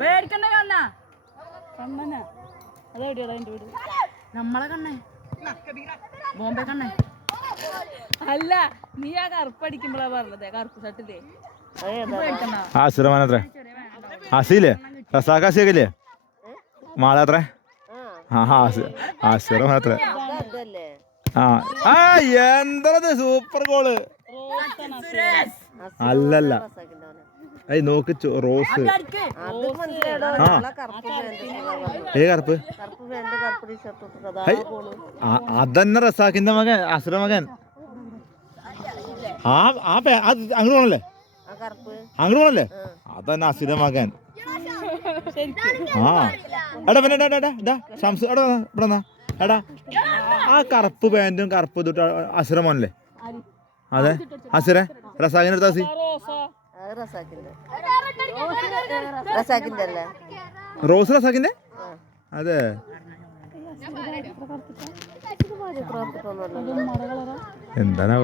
പേടിക്കണ്ട കണ്ണാ കണ്ണനാ അതെവിടെയാ എന്റെ വീട് നമ്മളെ കണ്ണേ ബോംബെ കണ്ണേ അല്ല നീ ആ കറുപ്പടിക്കുമ്പോഴാ പറഞ്ഞത് കറുപ്പ് ഷർട്ടില്ലേ ആശ്രമാനത്രേ ആസിയില്ലേ റസാഖാസിയൊക്കെ മാളാത്രേ ആശ്രമാനത്രേ എന്തത് സൂപ്പർ ഗോള് അല്ലല്ല അയ് നോക്ക് റോസ് കറുപ്പ് അതന്നെ റസാഖിന്റെ മകൻ അസുര മകൻ അങ്ങോട്ട് പോണല്ലേ അങ്ങോട്ട് പോണല്ലേ അതന്നെ അസുര മകൻ എടാ പിന്നെ ഷംസ് എടാ ഇവിടെ എടാ ആ കറുപ്പ് പാൻറ്റും കറുപ്പ് തൊട്ട് അസുര മോനല്ലേ അതെ അസുര റസാഖിന്റെ അടുത്ത റോസ് റസാഖിന്റെ അതെ എന്താണ്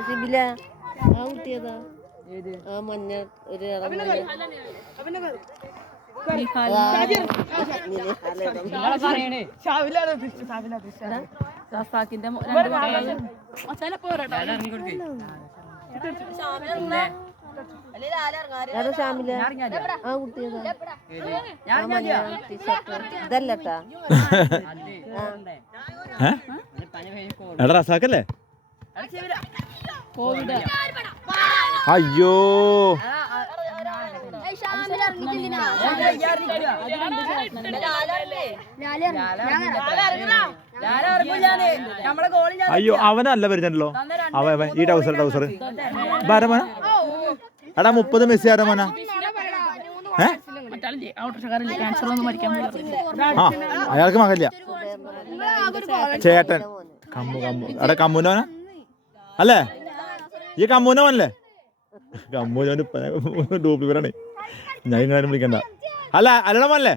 ഷിബില ആ കുട്ടിയതാ മഞ്ഞ ഒരു ഇതല്ലട്ടാ എടാ റസാഖല്ലേ അയ്യോ അയ്യോ അവനല്ല വരുന്നല്ലോ അവൻ ഈ ടൗസർ ഭാരമോന എടാ 30 മെസ്സി ആരമോന അയാൾക്ക് മകല്ല ചേട്ടൻ കമ്മു എടാ കമ്മുനോന അല്ലേ ഈ കമ്മൂനോനല്ലേ കമ്മൂനോന് ഡ്യൂപ്ലിക്കേറ്റാണ് ഞാൻ ഇങ്ങനെ വിളിക്കണ്ട അല്ല അല്ലട മോനല്ലേ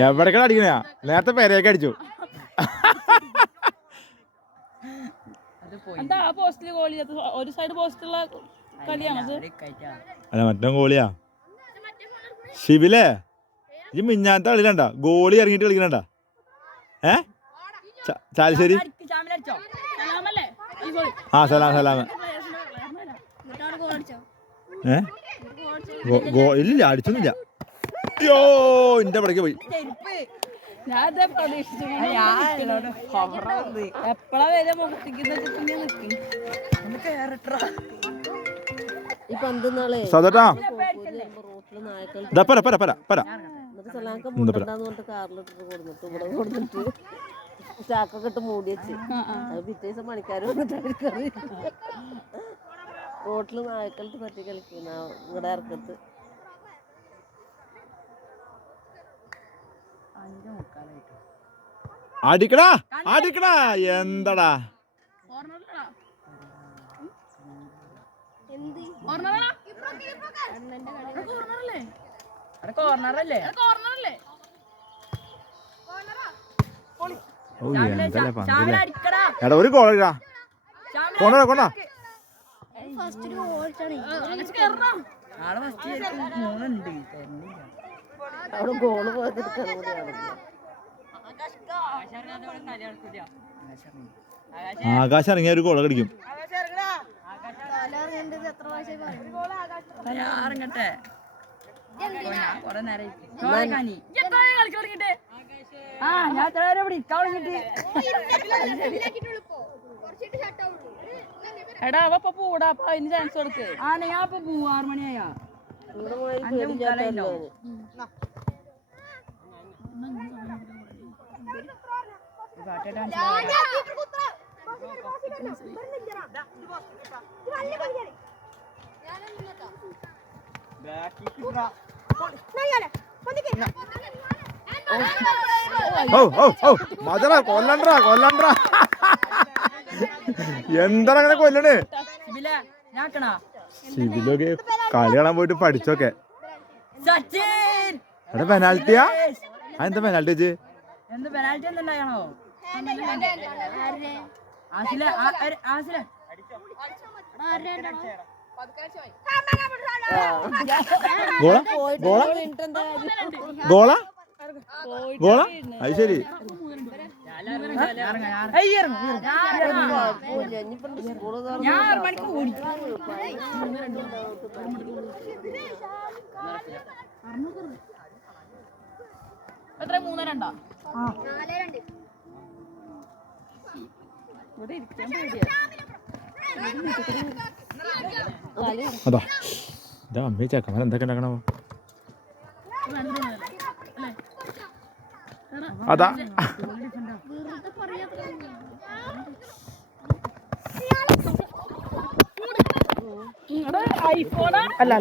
എവിടേക്കാണ് അടിക്കണ നേരത്തെ പേരേക്ക് അടിച്ചു അല്ല മറ്റേ ഗോളിയാ ഷിബിലേ ഈ മിഞ്ഞാത്ത കളിയിലണ്ട ഗോളി ഇറങ്ങിയിട്ട് കളിക്കണണ്ട ചാലിശ്ശേരി സലാം ഇല്ല അടിച്ചൊന്നുമില്ല അയ്യോ എന്റെ പടക്ക് പോയി എപ്പഴാ വരെ മുഖത്തേക്ക് സദട്ടാ ചാക്കൊക്കെ ഇട്ട് മൂടി വെച്ച് പിറ്റേ ദിവസം പണിക്കാർ വന്നിട്ട് റോട്ടില് നായ്ക്കളിട്ട് തട്ടി കളിക്കുന്ന നിങ്ങളുടെ ഇറക്കത്ത് അടിക്കടാ അടിക്കടാ എന്തടാ എടാ ഒരു ഗോളാ കൊണ്ടാ കൊണ്ടാ അവിടെ ഗോള് പോയത് ആകാശം ഇറങ്ങിയ ഒരു ഗോള കടിക്കും ഇറങ്ങട്ടെ ആ ഞാൻ എത്ര നേരം പിടിക്കാൻ തുടങ്ങിട്ട് എടാ അവ ഇപ്പൊ പൂടാ അപ്പൊ അതിന് ചാൻസ് കൊടുക്ക് ആ ഞാൻ ഇപ്പൊ പോവും 6 മണിയായാ ഇവിടെ പോയി പേടിച്ചാട്ടോ മജറ കൊല്ലണ്ടാ എന്താണ് അങ്ങനെ കൊല്ലണേ സിബിലൊക്കെ കളി കാണാൻ പോയിട്ട് പഠിച്ചോക്കെ എടാ പെനാൽറ്റിയാ എന്താ പെനാൽറ്റി വെച്ച് എന്ത് പെനാൽറ്റി എന്തുണ്ടാകണോ ഗോള ഗോള അത് ശരി എത്ര 3-2 അതാ ഇതാ അമ്മേ ചെക്കന്മാർ എന്തൊക്കെ ഉണ്ടാക്കണോ അതാ ഐഫോണാ അല്ല